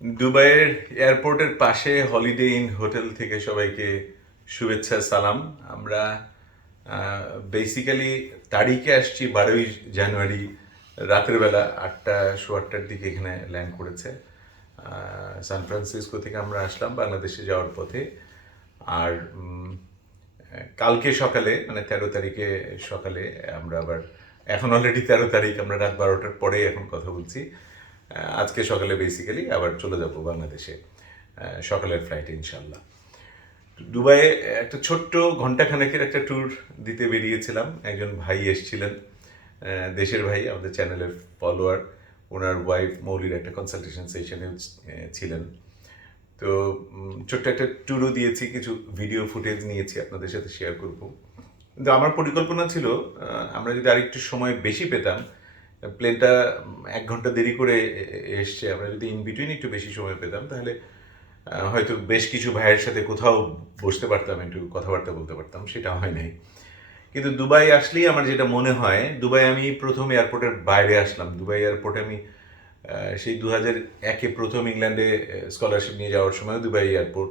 দুবাইয়ের এয়ারপোর্টের পাশে হলিডে ইন হোটেল থেকে সবাইকে শুভেচ্ছা সালাম। আমরা বেসিক্যালি তারিখে আসছি 12ই জানুয়ারি রাতের বেলা 8টার দিকে এখানে ল্যান্ড করেছে। সান ফ্রান্সিসকো থেকে আমরা আসলাম বাংলাদেশে যাওয়ার পথে। আর কালকে সকালে মানে 13 তারিখে সকালে আমরা আবার, এখন অলরেডি 13 তারিখ, আমরা রাত 12টার পরে এখন কথা বলছি। আজকে সকালে বেসিক্যালি আবার চলে যাব বাংলাদেশে সকালের ফ্লাইটে ইনশাল্লাহ। দুবাইয়ে একটা ছোট্ট ঘন্টাখানেকের একটা ট্যুর দিতে বেরিয়েছিলাম। একজন ভাই এসেছিলেন, দেশের ভাই, আমাদের চ্যানেলের ফলোয়ার। ওনার ওয়াইফ মৌলির একটা কনসালটেশন সেশনে ছিলেন। তো ছোট্ট একটা ট্যুরও দিয়েছি, কিছু ভিডিও ফুটেজ নিয়েছি, আপনাদের সাথে শেয়ার করব। কিন্তু আমার পরিকল্পনা ছিল আমরা যদি আরেকটু সময় বেশি পেতাম, প্লেনটা 1 ঘন্টা দেরি করে এসছে, আমরা যদি ইন বিটুইন একটু বেশি সময় পেতাম তাহলে হয়তো বেশ কিছু ভাইয়ের সাথে কোথাও বসতে পারতাম, একটু কথাবার্তা বলতে পারতাম। সেটা হয় নাই। কিন্তু দুবাই আসলেই আমার যেটা মনে হয়, দুবাই আমি প্রথম এয়ারপোর্টের বাইরে আসলাম। দুবাই এয়ারপোর্টে আমি সেই 2001-এ প্রথম ইংল্যান্ডে স্কলারশিপ নিয়ে যাওয়ার সময় দুবাই এয়ারপোর্ট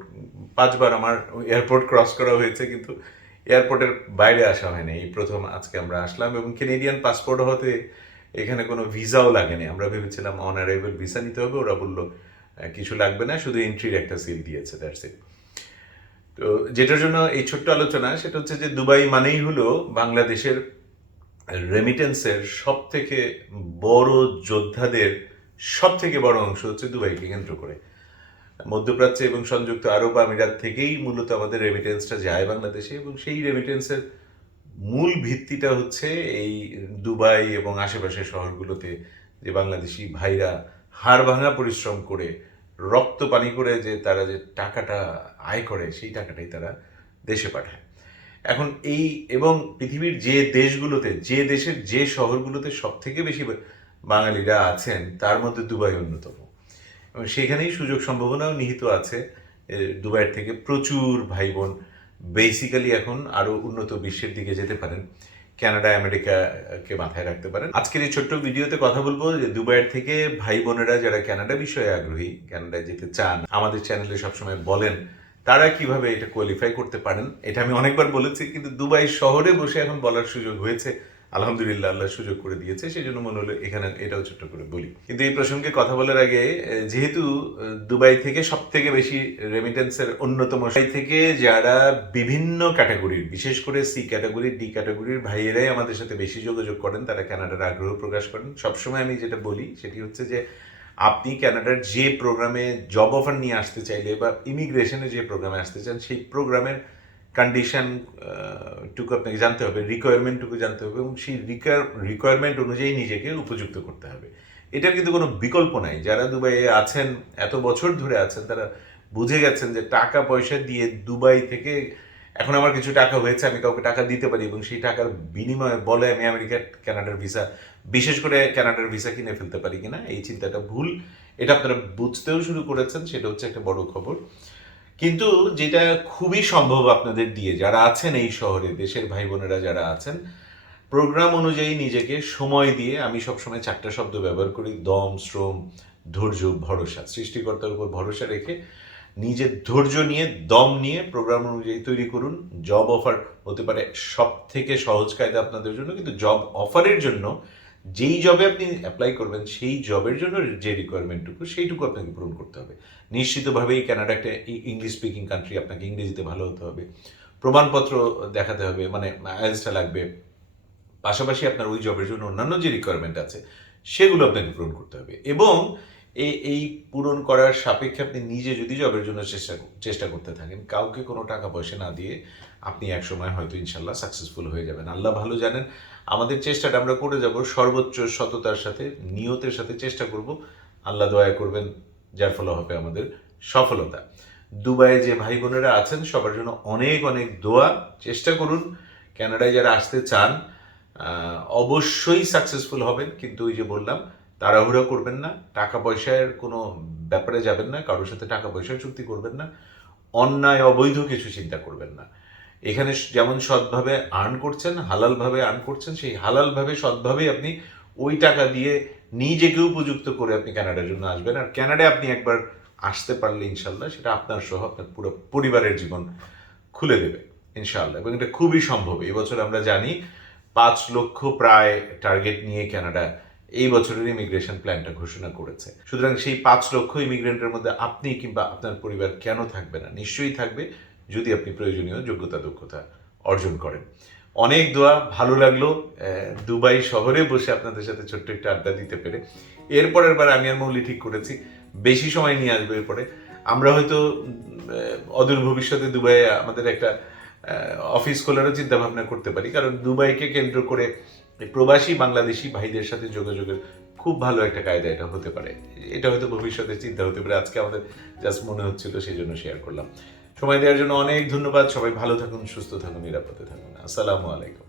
5বার আমার এয়ারপোর্ট ক্রস করা হয়েছে, কিন্তু এয়ারপোর্টের বাইরে আসা হয়নি। এই প্রথম আজকে আমরা আসলাম, এবং কেনেডিয়ান পাসপোর্ট হতে এখানে কোনো ভিসাও লাগেনি। আমরা ভেবেছিলাম অন অ্যারাইভাল ভিসা নিতে হবে, ওরা বললো কিছু লাগবে না, শুধু এন্ট্রির একটা সিল দিয়েছে, দ্যাটস ইট। তো যেটার জন্য এই ছোট্ট আলোচনা, সেটা হচ্ছে যে দুবাই মানেই হলো বাংলাদেশের রেমিটেন্সের সব থেকে বড় যোদ্ধাদের সব থেকে বড় অংশ হচ্ছে দুবাইকে কেন্দ্র করে। মধ্যপ্রাচ্য এবং সংযুক্ত আরব আমিরাত থেকেই মূলত আমাদের রেমিটেন্সটা যায় বাংলাদেশে, এবং সেই রেমিটেন্সের মূল ভিত্তিটা হচ্ছে এই দুবাই এবং আশেপাশের শহরগুলোতে যে বাংলাদেশি ভাইরা হাড় ভাঙা পরিশ্রম করে, রক্ত পানি করে যে তারা যে টাকাটা আয় করে, সেই টাকাটাই তারা দেশে পাঠায়। এখন এই এবং পৃথিবীর যে দেশগুলোতে, যে দেশের যে শহরগুলোতে সব থেকে বেশি বাঙালিরা আছেন, তার মধ্যে দুবাই অন্যতম। এবং সেখানেই সুযোগ সম্ভাবনাও নিহিত আছে। দুবাইয়ের থেকে প্রচুর ভাই বোন বেসিক্যালি এখন আরও উন্নত বিশ্বের দিকে যেতে পারেন, কানাডা আমেরিকাকে মাথায় রাখতে পারেন। আজকের এই ছোট্ট ভিডিওতে কথা বলবো যে দুবাইয়ের থেকে ভাই বোনেরা যারা কানাডা বিষয়ে আগ্রহী, কানাডায় যেতে চান, আমাদের চ্যানেলে সবসময় বলেন তারা কিভাবে এটা কোয়ালিফাই করতে পারেন। এটা আমি অনেকবার বলেছি, কিন্তু দুবাই শহরে বসে এখন বলার সুযোগ হয়েছে। আলহামদুলিল্লাহ, আল্লাহ সুযোগ করে দিয়েছে, সেই জন্য মনে হলো এখানে এটাও ছোট্ট করে বলি। কিন্তু এই প্রসঙ্গে কথা বলার আগে, যেহেতু দুবাই থেকে সব থেকে বেশি রেমিটেন্সের অন্যতম থেকে যারা বিভিন্ন ক্যাটাগরির, বিশেষ করে সি ক্যাটাগরির, ডি ক্যাটাগরির ভাইয়েরাই আমাদের সাথে বেশি যোগাযোগ করেন, তারা কানাডার আগ্রহ প্রকাশ করেন। সবসময় আমি যেটা বলি সেটি হচ্ছে যে আপনি কানাডার যে প্রোগ্রামে জব অফার নিয়ে আসতে চাইলে বা ইমিগ্রেশনে যে প্রোগ্রামে আসতে চান, সেই প্রোগ্রামের কন্ডিশন টুকু আপনাকে জানতে হবে, রিকোয়ারমেন্টটুকু জানতে হবে, এবং সেই রিকোয়ারমেন্ট অনুযায়ী নিজেকে উপযুক্ত করতে হবে। এটার কিন্তু কোনো বিকল্প নাই। যারা দুবাইয়ে আছেন, এত বছর ধরে আছেন, তারা বুঝে গেছেন যে টাকা পয়সা দিয়ে দুবাই থেকে, এখন আমার কিছু টাকা হয়েছে, আমি কাউকে টাকা দিতে পারি এবং সেই টাকার বিনিময়ে বলে আমি আমেরিকার কানাডার ভিসা, বিশেষ করে কানাডার ভিসা কিনে ফেলতে পারি কিনা, এই চিন্তাটা ভুল। এটা আপনারা বুঝতেও শুরু করেছেন, সেটা হচ্ছে একটা বড় খবর। কিন্তু যেটা খুবই সম্ভব আপনাদের দিয়ে, যারা আছেন এই শহরে, দেশের ভাই বোনেরা যারা আছেন, প্রোগ্রাম অনুযায়ী নিজেকে সময় দিয়ে, আমি সবসময় 4টা শব্দ ব্যবহার করি: দম, শ্রম, ধৈর্য, ভরসা। সৃষ্টিকর্তার উপর ভরসা রেখে নিজের ধৈর্য নিয়ে, দম নিয়ে প্রোগ্রাম অনুযায়ী তৈরি করুন। জব অফার হতে পারে সব থেকে সহজ কায়দা আপনাদের জন্য, কিন্তু জব অফারের জন্য, যেই জবে আপনি অ্যাপ্লাই করবেন, সেই জবের জন্য যে রিকোয়ারমেন্টটুকু, সেইটুকু আপনাকে পূরণ করতে হবে। নিশ্চিতভাবেই কানাডা একটা ইংলিশ স্পিকিং কান্ট্রি, আপনাকে ইংরেজিতে ভালো হতে হবে, প্রমাণপত্র দেখাতে হবে, মানে আইএলটিএসটা লাগবে। পাশাপাশি আপনার ওই জবের জন্য অন্যান্য যে রিকোয়ারমেন্ট আছে, সেগুলো আপনাকে পূরণ করতে হবে। এবং এই পূরণ করার সাপেক্ষে আপনি নিজে যদি জবের জন্য চেষ্টা করতে থাকেন, কাউকে কোনো টাকা পয়সা না দিয়ে, আপনি একসময় হয়তো ইনশাল্লাহ সাকসেসফুল হয়ে যাবেন। আল্লাহ ভালো জানেন। আমাদের চেষ্টাটা আমরা করে যাব সর্বোচ্চ সততার সাথে, নিয়তের সাথে চেষ্টা করব। আল্লাহ দয়া করবেন, যার ফলে হবে আমাদের সফলতা। দুবাইয়ে যে ভাই বোনেরা আছেন, সবার জন্য অনেক অনেক দোয়া। চেষ্টা করুন, কানাডায় যারা আসতে চান অবশ্যই সাকসেসফুল হবেন, কিন্তু ওই যে বললাম, তাড়াহুড়ো করবেন না, টাকা পয়সার কোনো ব্যাপারে যাবেন না, কারোর সাথে টাকা পয়সার চুক্তি করবেন না, অন্যায় অবৈধ কিছু চিন্তা করবেন না। এখানে যেমন সৎভাবে আর্ন করছেন, হালালভাবে আর্ন করছেন, সেই হালালভাবে সৎভাবেই আপনি ওই টাকা দিয়ে নিজেকে উপযুক্ত করে আপনি কানাডার জন্য আসবেন। আর কানাডায় আপনি একবার আসতে পারলে ইনশাল্লাহ সেটা আপনার সহ আপনার পুরো পরিবারের জীবন খুলে দেবে ইনশাআল্লাহ, এবং এটা খুবই সম্ভব। এই বছর আমরা জানি 5 লক্ষ প্রায় টার্গেট নিয়ে কানাডা এই বছরের ইমিগ্রেশন প্ল্যানটা ঘোষণা করেছে। সুতরাং সেই 5 লক্ষ ইমিগ্রেন্টের মধ্যে আপনি কিংবা আপনার পরিবার কেন থাকবে না? নিশ্চয়ই থাকবে, যদি আপনি প্রয়োজনীয় যোগ্যতা দক্ষতা অর্জন করেন। অনেক দোয়া, ভালো লাগলো দুবাই শহরে বসে আপনাদের সাথে ছোট্ট একটা আড্ডা দিতে পেরে। এরপরের বার আমি আর মৌলি ঠিক করেছি বেশি সময় নিয়ে আসবো। এরপরে আমরা হয়তো অদূর ভবিষ্যতে দুবাইয়ে আমাদের একটা অফিস খোলারও চিন্তা ভাবনা করতে পারি, কারণ দুবাইকে কেন্দ্র করে প্রবাসী বাংলাদেশি ভাইদের সাথে যোগাযোগের খুব ভালো একটা কায়দা এটা হতে পারে। এটা হয়তো ভবিষ্যতে চিন্তা হতে পারে, আজকে আমাদের জাস্ট মনে হচ্ছিল সেই জন্য শেয়ার করলাম। সময় দেওয়ার জন্য অনেক ধন্যবাদ। সবাই ভালো থাকুন, সুস্থ থাকুন, নিরাপদে থাকুন। আসসালামু আলাইকুম।